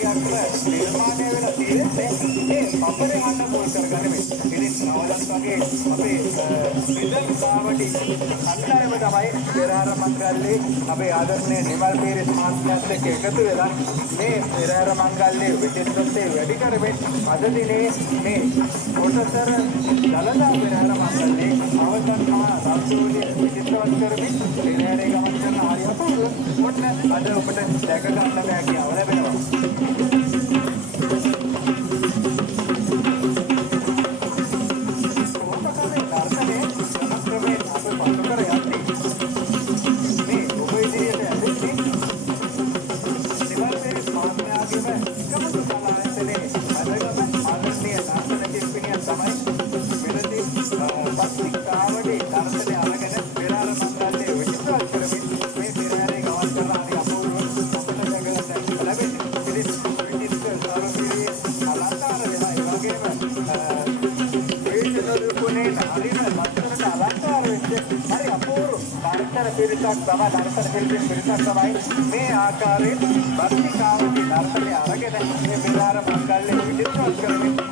निर्माණය වෙලා තියෙන්නේ ඒ අපේ හන්න පොල් කරගන්නේ. ඉතින් නවලස් වගේ අපේ විදල් සාවටි අත්තරම තමයි පෙරහැර මංගල්‍යයේ අපේ ආදරණීය නිමල් පීරිස් මහත්මයාත් එක්ක එකතු වෙලා මේ පෙරහැර මංගල්‍යයේ විශේෂත්වය වැඩි කරමින් අද දිනේ මේ කොටතර දලදා පෙරහැර මංගල්‍යයේ අවසන් මහා රාජ්‍යෝලය විශේෂවත් කරමින් පෙරහැරේ ගමන් කරන හරිය අපූර්ව ඔන්න අද ඔබට දැක ගන්න හැකියාව ලැබෙනවා. පිරිසක් තමයි දර්ශන පිළිපින් පිරිසක් තමයි මේ ආකාරයෙන් භක්තිකාවකී දර්ශනය අරගෙන මේ විහාර මංගල්‍ය විදිහට කරමින්